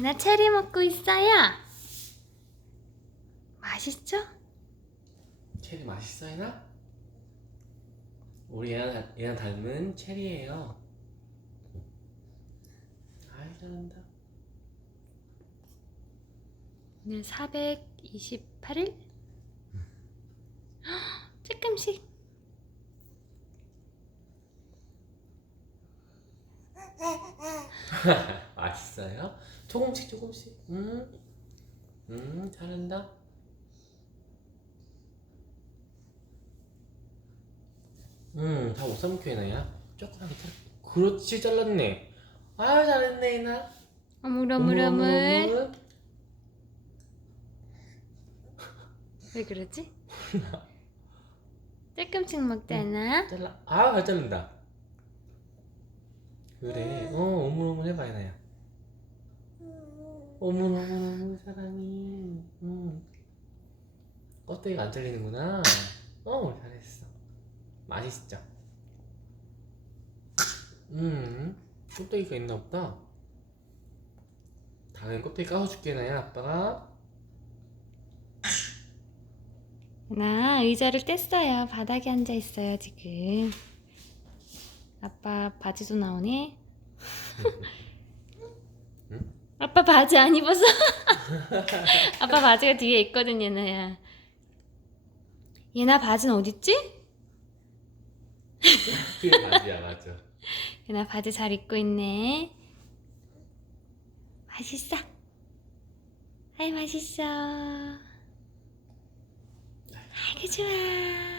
얘나 체리 먹고 있어요. 맛있죠? 체리 맛있어 얘나? 우리 닮- 얘나 닮은 체리예요. 아이 잘한다. 오늘 428일? 조금씩. 맛있어요? 조금씩 조금씩. 음, 음 잘한다. 음, 다 못 삼켜 얘나야. 조금하게 잘. 그렇지 잘랐네. 아유 잘했네 얘나. 어물어물 어물. 왜 그러지? 조금씩 먹잖아. 잘라. 아, 잘 자른다. 그래. 어, 오물오물 해봐, 얘나야. 오물오물오물 사랑이. 음. 껍데기가 안 잘리는구나. 어, 잘했어. 맛있죠? 음, 껍데기가 있나 보다. 다음엔 껍데기 까서줄게, 나야, 아빠가. 나 의자를 뗐어요. 바닥에 앉아 있어요, 지금. 아빠 바지도 나오네. 응? 아빠 바지 안 입었어. 아빠 바지가 뒤에 있거든, 얘나야. 얘나 바지는 어딨지? 그게 맞이야, 맞아. 얘나 바지 잘 입고 있네. 맛있어. 아이, 맛있어. 아이고, 좋아.